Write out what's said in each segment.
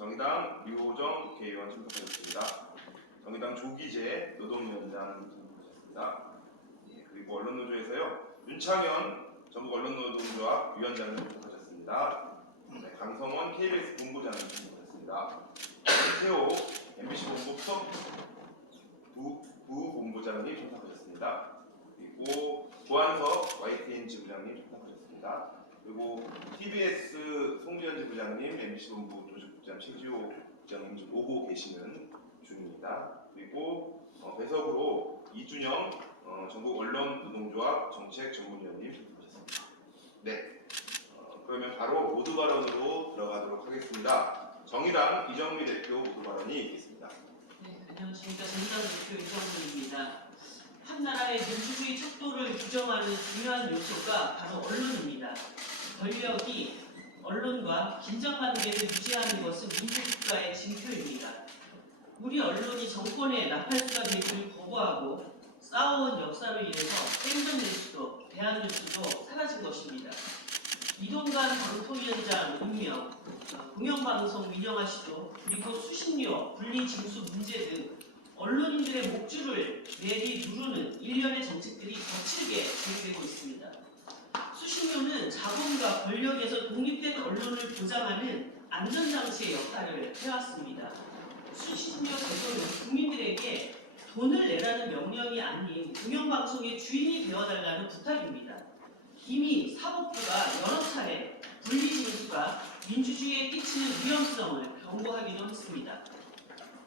정의당 류호정 국회의원 참석하셨습니다. 정의당 조기재 노동위원장 참석하셨습니다. 그리고 언론노조에서요 윤창현 전국 언론노동조합 위원장님 참석하셨습니다. 강성원 KBS 본부장님 참석하셨습니다. 태호 MBC 본부 부본부장님 참석하셨습니다. 그리고 조한석 YTN 지부장님 참석하셨습니다. 그리고 TBS 송지현 지부장님, MBC 본부 조직부장 최지호 부장님 지금 오고 계시는 중입니다. 그리고 배석으로 이준영 전국 언론노동조합 정책전문위원님 참석하셨습니다. 네, 그러면 바로 모두 발언으로 들어가도록 하겠습니다. 정의당 이정미 대표 모두 발언이 있겠습니다. 네, 안녕하십니까. 정의당 대표 이정미입니다. 한 나라의 민주주의 척도를 규정하는 중요한 요소가 바로 언론입니다. 권력이 언론과 긴장관계를 유지하는 것은 민주국가의 징표입니다. 우리 언론이 정권의 나팔수가 되기를 거부하고 싸워온 역사로 인해서 생존뉴스도 대한뉴스도 사라진 것입니다. 이동관 방통위원장 임명, 공영방송 민영화 시도, 그리고 수신료, 분리징수 문제 등 언론인들의 목줄을 내리 누르는 일련의 정책들이 거칠게 제기되고 있습니다. 수신료는 자본과 권력에서 독립된 언론을 보장하는 안전장치의 역할을 해왔습니다. 수신료 제도는 국민들에게 돈을 내라는 명령이 아닌 공영방송의 주인이 되어달라는 부탁입니다. 이미 사법부가 여러 차례 분리징수가 민주주의에 끼치는 위험성을 경고하기도 했습니다.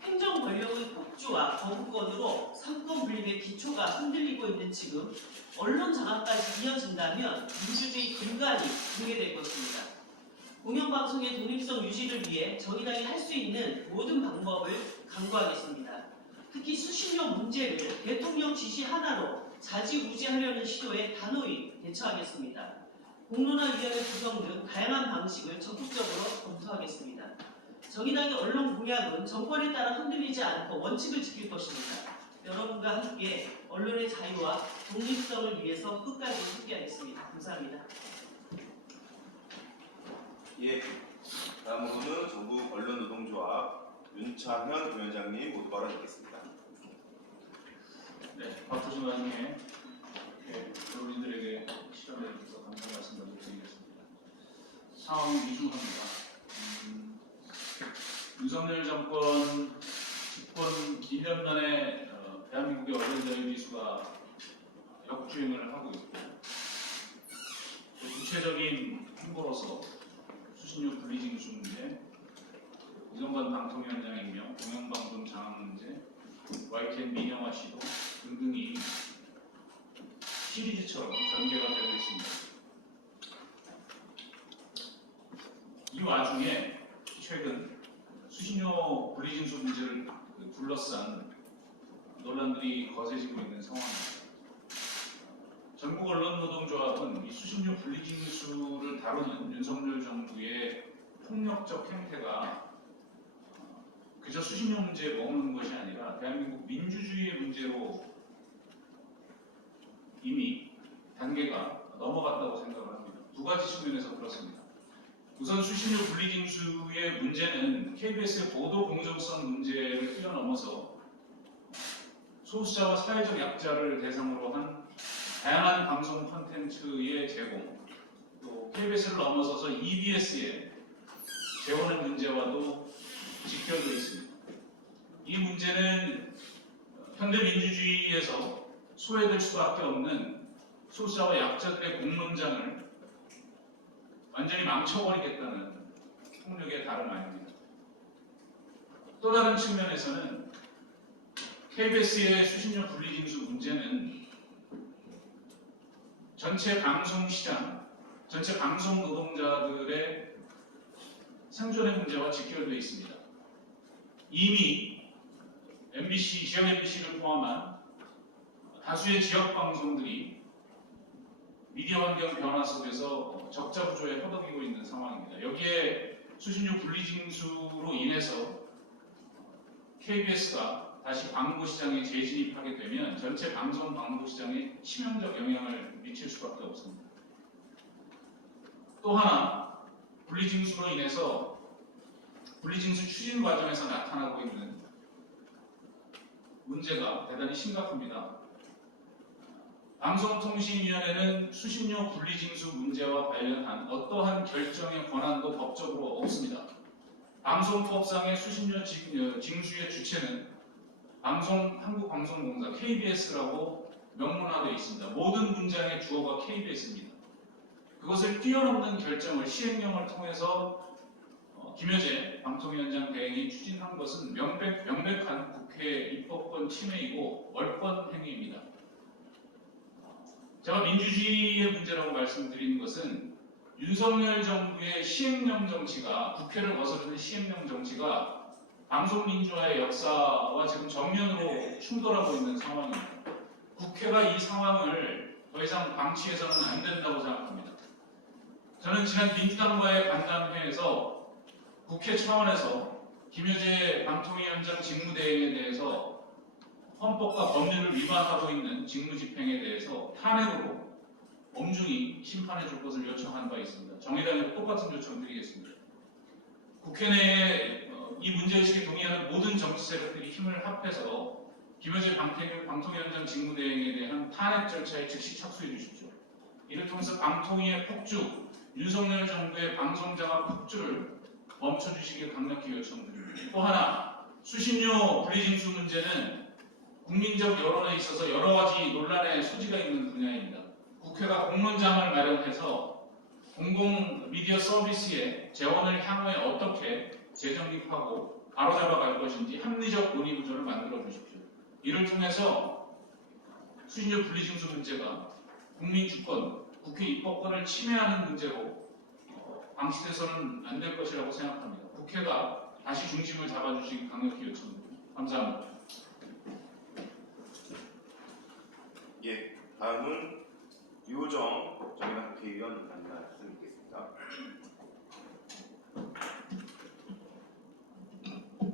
행정 권력의 폭주와 거부권으로 상권 분립의 기초가 흔들리고 있는 지금 언론 장악까지 이어진다면 민주주의 근간이 붕괴될 것입니다. 공영방송의 독립성 유지를 위해 정의당이 할 수 있는 모든 방법을 강구하겠습니다. 특히 수신료 문제를 대통령 지시 하나로 자지우지하려는 시도에 단호히 대처하겠습니다. 공론화위원회 구성 등 다양한 방식을 적극적으로 검토하겠습니다. 정의당의 언론 공약은 정권에 따라 흔들리지 않고 원칙을 지킬 것입니다. 여러분과 함께 언론의 자유와 독립성을 위해서 끝까지 함께하겠습니다. 감사합니다. 예, 다음으로는 전국 언론노동조합 윤창현 위원장님 모두 발언 듣겠습니다. 네, 바쁘신 와중에 언론인들에게 시간 내주셔서 감사 말씀을 드리겠습니다. 상황이 위중합니다. 윤석열 정권 집권 1년 만에 대한민국의 언론 자유 기수가 역주행을 하고 있고, 구체적인 행보로서 수신료 분리징수 문제, 이정관 방통위원장 임명, 공영방송 장악 문제, YTN 민영화 시도 등등이 시리즈처럼 전개가 되고 있습니다. 이 와중에 최근 수신료 분리징수 문제를 둘러싼 논란들이 거세지고 있는 상황입니다. 전국 언론노동조합은 이 수신료 분리징수를 다루는 윤석열 정부의 폭력적 행태가 그저 수신료 문제에 머무는 것이 아니라 대한민국 민주주의의 문제로 이미 단계가 넘어갔다고 생각을 합니다. 두 가지 측면에서 그렇습니다. 우선 수신료 분리징수의 문제는 KBS의 보도 공정성 문제를 뛰어넘어서 소수자와 사회적 약자를 대상으로 한 다양한 방송 콘텐츠의 제공, 또 KBS를 넘어서서 EBS의 재원의 문제와도 직결되어 있습니다. 이 문제는 현대 민주주의에서 소외될 수밖에 없는 소수자와 약자들의 공론장을 완전히 망쳐버리겠다는 폭력의 다름 아닙니다. 또 다른 측면에서는 KBS의 수신료 분리징수 문제는 전체 방송 시장, 전체 방송 노동자들의 생존의 문제와 직결되어 있습니다. 이미 MBC, 지역 MBC를 포함한 다수의 지역 방송들이 미디어 환경 변화 속에서 적자 구조에 허덕이고 있는 상황입니다. 여기에 수신료 분리징수로 인해서 KBS가 다시 광고 시장에 재진입하게 되면 전체 방송 광고 시장에 치명적 영향을 미칠 수밖에 없습니다. 또 하나, 분리징수로 인해서 분리징수 추진 과정에서 나타나고 있는 문제가 대단히 심각합니다. 방송통신위원회는 수신료 분리징수 문제와 관련한 어떠한 결정의 권한도 법적으로 없습니다. 방송법상의 수신료 징수의 주체는 한국방송공사 KBS라고 명문화되어 있습니다. 모든 문장의 주어가 KBS입니다. 그것을 뛰어넘는 결정을 시행령을 통해서 김여재 방통위원장 대행이 추진한 것은 명백한 국회 입법권 침해이고 월권 행위입니다. 제가 민주주의의 문제라고 말씀드리는 것은 윤석열 정부의 시행령 정치가 국회를 거스르는 시행령 정치가 방송민주화의 역사와 지금 정면으로 충돌하고 있는 상황입니다. 국회가 이 상황을 더 이상 방치해서는 안 된다고 생각합니다. 저는 지난 민주당과의 간담회에서 국회 차원에서 김여재 방통위원장 직무대행에 대해서 헌법과 법률을 위반하고 있는 직무집행에 대해서 탄핵으로 엄중히 심판해 줄 것을 요청한 바 있습니다. 정의당에 똑같은 요청 드리겠습니다. 국회 내에 이 문제의식에 동의하는 모든 정치 세력들이 힘을 합해서 김여재 방통위원장 직무대행에 대한 탄핵 절차에 즉시 착수해 주십시오. 이를 통해서 방통위의 폭주, 윤석열 정부의 방송장악 폭주를 멈춰주시길 강력히 요청드립니다. 또 하나, 수신료 분리징수 문제는 국민적 여론에 있어서 여러 가지 논란의 소지가 있는 분야입니다. 국회가 공론장을 마련해서 공공 미디어 서비스의 재원을 향후에 어떻게 재정립하고 바로잡아 갈 것인지 합리적 논의 구조를 만들어 주십시오. 이를 통해서 수신료 분리징수 문제가 국민 주권, 국회 입법권을 침해하는 문제로 방치돼서는 안 될 것이라고 생각합니다. 국회가 다시 중심을 잡아주시기 강력히 요청드립니다. 감사합니다. 예, 다음은 유호정 정의당 국회의원 말씀 있겠습니다.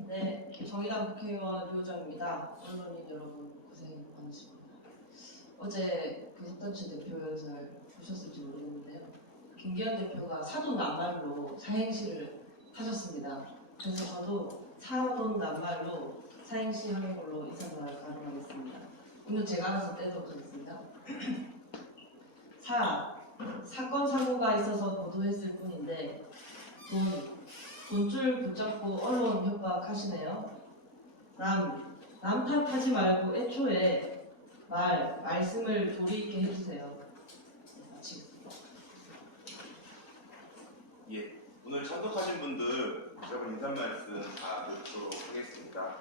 네, 정의당 국회의원 유호정입니다. 언론인 여러분 고생 많으십니다. 어제 그 석단치 대표 연설 보셨을지 모르겠는데요. 김기현 대표가 사돈 낱말로 사행시를 하셨습니다. 그래서 저도 사돈 낱말로 사행시 하는 걸로 인사말을 가동하겠습니다. 오늘 제가 알아서 떼도록 하겠습니다. 사건 사고가 있어서 보도했을 뿐인데 돈줄 붙잡고 언론 협박하시네요. 남 탓하지 말고 애초에 말씀을 도리 있게 해주세요. 마치겠습니다. 예, 오늘 참석하신 분들 여러분 인사 말씀 다 듣도록 하겠습니다.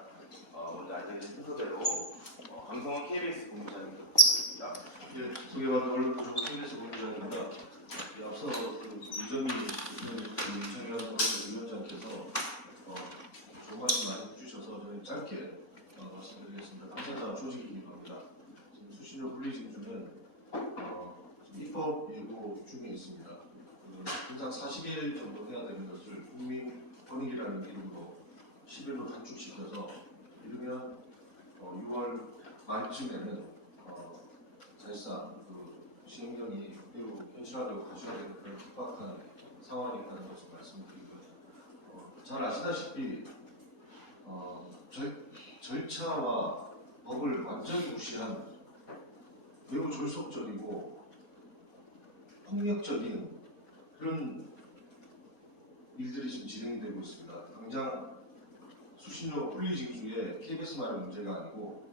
먼저 앉아계신 순서대로 강성원 KBS 본부장님 부탁드립니다. 예, 소개받은 언론부장 KBS 본부장입니다. 앞서 이정희 윤석열 위원장께서 좋은 말씀 많이 해주셔서 저희 짧게 말씀드리겠습니다. 당사자 조직이기도 합니다. 지금 수신료 분리징수는 입법 예고 중에 있습니다. 항상 40일 정도 해야 되는 것을 국민권익이라는 이름으로 10일로 단축시켜서 이르면 6월 말쯤에는 사실상 시행령이 매우 현실화되고 가셔야 되는 그런 급박한 상황이 있다는 것을 말씀드립니다. 잘 아시다시피 절차와 법을 완전히 무시한 매우 졸속적이고 폭력적인 그런 일들이 지금 진행이 되고 있습니다. 당장 수신료 분리징수에 KBS만의 문제가 아니고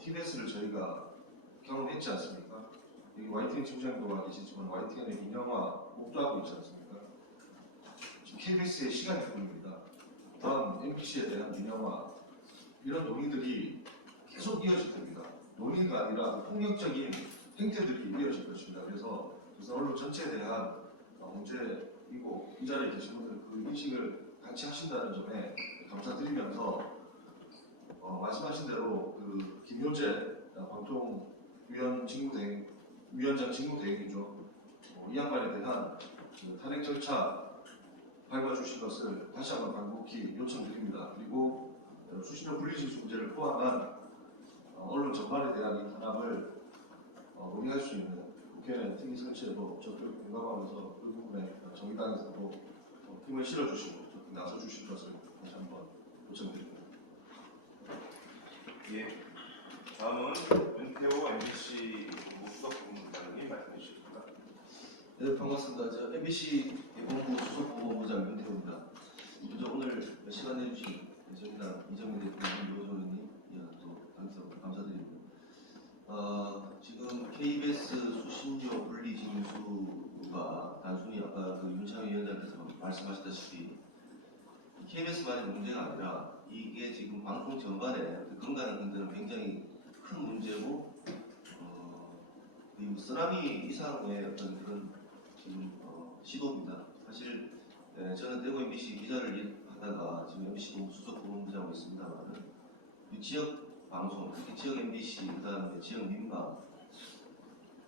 TBS를 저희가 경험했지 않습니까? 여기 YTN 팀장도 와 계시지만 YTN의 민영화 목도하고 있지 않습니까? 지금 KBS의 시간이 걸립니다. 또한 MBC에 대한 민영화 이런 논의들이 계속 이어질 겁니다. 논의가 아니라 폭력적인 행태들이 이어질 것입니다. 그래서 언론 전체에 대한 문제이고 이 자리에 계신 분들 그 인식을 같이 하신다는 점에 감사드리면서 말씀하신 대로 그 김효재 위원장 직무대행이죠. 이 양반에 대한 탄핵 절차 밟아주신 것을 다시 한번 간곡히 요청드립니다. 그리고 수신료 분리징수 문제를 포함한 언론 전반에 대한 이 탄압을 논의할 수 있는 국회 팀 설치에도 적극 공감하면서 그 부분에 정의당에서도 힘을 실어주시고 적극 나서주실 것을 예. 다음은 윤태호 MBC 본부 수석본부장님 말씀해 주시겠습니다. 네, 반갑습니다. 저 MBC 본부 수석본부장 윤태호입니다. 먼저 오늘 시간 내주신 저희랑 이정민 대표님, 노조원님 또 당선 감사드립니다. 지금 KBS 수신료 분리 징수가 단순히 아까 그 윤창희 위원장께서 말씀하셨다시피 KBS만의 문제가 아니라 이게 지금 방송 전반에 그 건강의 문제는 굉장히 큰 문제고 이 쓰나미 이상의 어떤 그런 지금 시도입니다. 사실 저는 대구 MBC 기자를 하다가 지금 MBC 수석 본부장으로 있습니다만 지역 방송, 특히 지역 MBC, 그다음에 지역 민방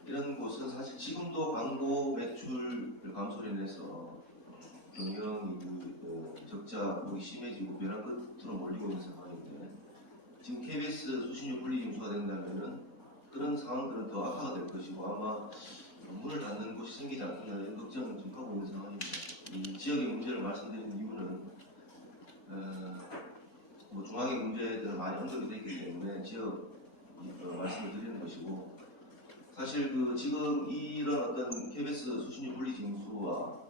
이런 곳은 사실 지금도 광고 매출 감소로 인해서 경영이 적자 보기 심해지고 벼랑 끝으로 몰리고 있는 상황인데 지금 KBS 수신료 분리 징수가 된다면은 그런 상황들은 더 악화가 될 것이고 아마 문을 닫는 곳이 생기지 않겠나 이런 걱정을 좀 하고 있는 상황입니다. 이 지역의 문제를 말씀드리는 이유는 뭐 중앙의 문제들 많이 언급이 되기 때문에 지역 말씀을 드리는 것이고 사실 그 지금 이런 어떤 KBS 수신료 분리 징수와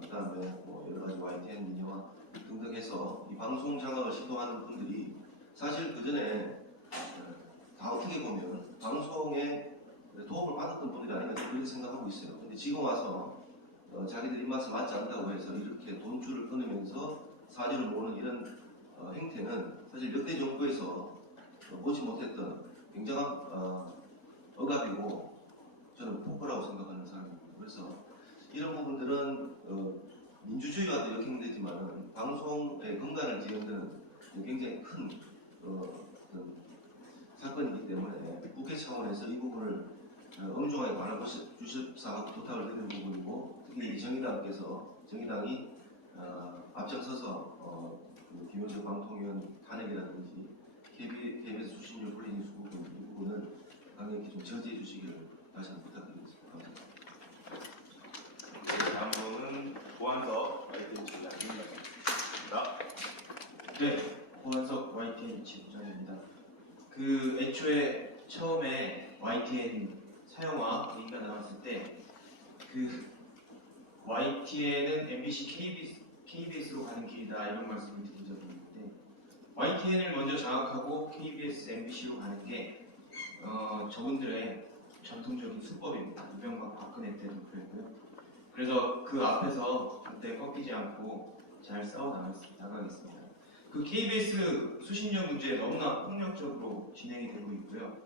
그다음에 뭐 여러 가지 YTN 민영화 등등 해서 이 방송 장악을 시도하는 분들이 사실 그 전에 다 어떻게 보면 방송에 도움을 받았던 분들이 아닌가 그렇게 생각하고 있어요. 근데 지금 와서 자기들 입맛에 맞지 않다고 해서 이렇게 돈줄을 끊으면서 사지를 모으는 이런 행태는 사실 역대 정부에서 보지 못했던 굉장한 억압이고 저는 폭거라고 생각하는 사람입니다. 그래서 이런 부분들은 민주주의와도 역행되지만 방송의 건강을 지연되는 굉장히 큰 사건이기 때문에 국회 차원에서 이 부분을 엄중하게 바라보십사 하고 부탁을 드리는 부분이고 특히 정의당이 앞장서서 김영철 방통위원 탄핵이라든지 KBS 수신료 분리 징수 부분 이 부분을 강력히 좀 저지해 주시기를 다시 한번 부탁드리겠습니다. 감사합니다. 다음은 보안석 YTN 지부장님 말씀드리겠습니다. 네, 고원석 YTN 지부장입니다. 그 애초에 처음에 YTN 사용화 얘기가 나왔을 때 그 YTN은 MBC, KBS로 가는 길이다 이런 말씀을 드린 적이 있는데 YTN을 먼저 장악하고 KBS, MBC로 가는 게 저분들의 전통적인 수법입니다. 이명박 박근혜 때도 그랬고요. 그래서 그 앞에서 절대 꺾이지 않고 잘 싸워 나가겠습니다. 그 KBS 수신료 문제 너무나 폭력적으로 진행이 되고 있고요.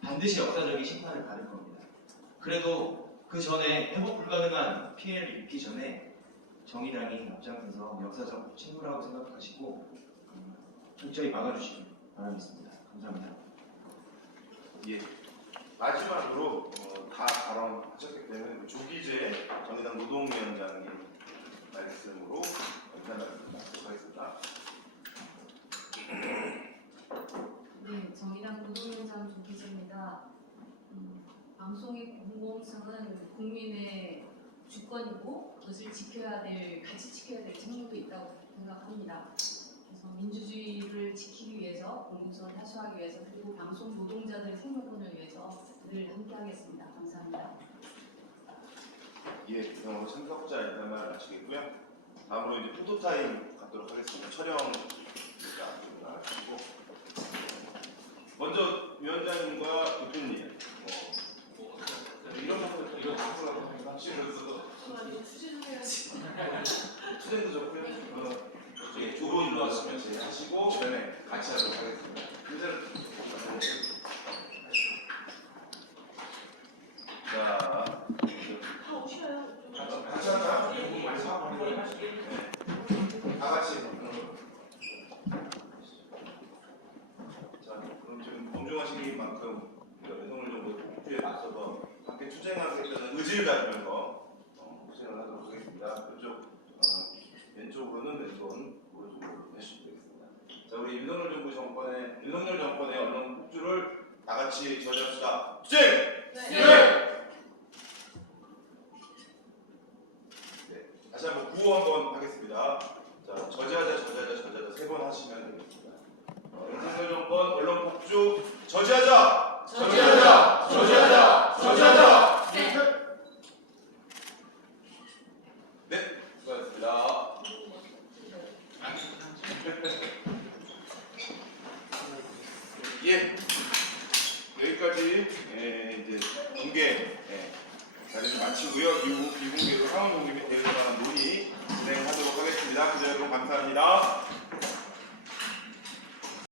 반드시 역사적인 심판을 받을 겁니다. 그래도 그 전에 회복 불가능한 피해를 입기 전에 정의당이 앞장서서 역사적 책무라고 생각하시고 철저히 막아주시기 바라겠습니다. 감사합니다. 예. 마지막으로 다 발언하셨기 때문에 조기재 정의당 노동위원장님 말씀으로 인사 말씀 드리도록 하겠습니다. 네, 정의당 노동위원장 조기재입니다. 방송의 공공성은 국민의 주권이고 그것을 같이 지켜야 될 책무도 있다고 생각합니다. 그래서 민주주의를 지키기 위해서 공공성을 타수하기 위해서 그리고 방송 노동자들의 생존권을 위해서 늘 함께하겠습니다. 감사합니다. 예, 이상으로 참석자 인사말 마치겠고요. 다음으로 이제 포토타임 갖도록 하겠습니다. 촬영가 좀 나와주시고 먼저 위원장님과 대표님 이런 거 이거 같이 추진을 해야지. 투쟁도 좋고요. 예, 두분 일로 왔으면 하시고 그다음에 같이 하도록 하겠습니다. 자, 다 오셔요. 같이 할까요? 다 같이. 자, 그럼 지금 공정하시기 만큼 여성을 정도 복주에 맞서서 함께 투쟁하겠다는 의지를 가지면서 투쟁을 하도록 하겠습니다. 그쪽 왼쪽으로는 왼손, 오른쪽으로 해주시면 되겠습니다. 자, 우리 윤석열 정권의 언론 폭주를 다 같이 저지합시다. 투쟁! 네! 다시 한번 구호 한번 하겠습니다. 자, 저지하자 세 번 하시면 되겠습니다. 윤석열 정권 언론 폭주 마치고요. 이후 비공개로 상원 공개에 관한 논의 진행하도록 하겠습니다. 기자 여러분 감사합니다.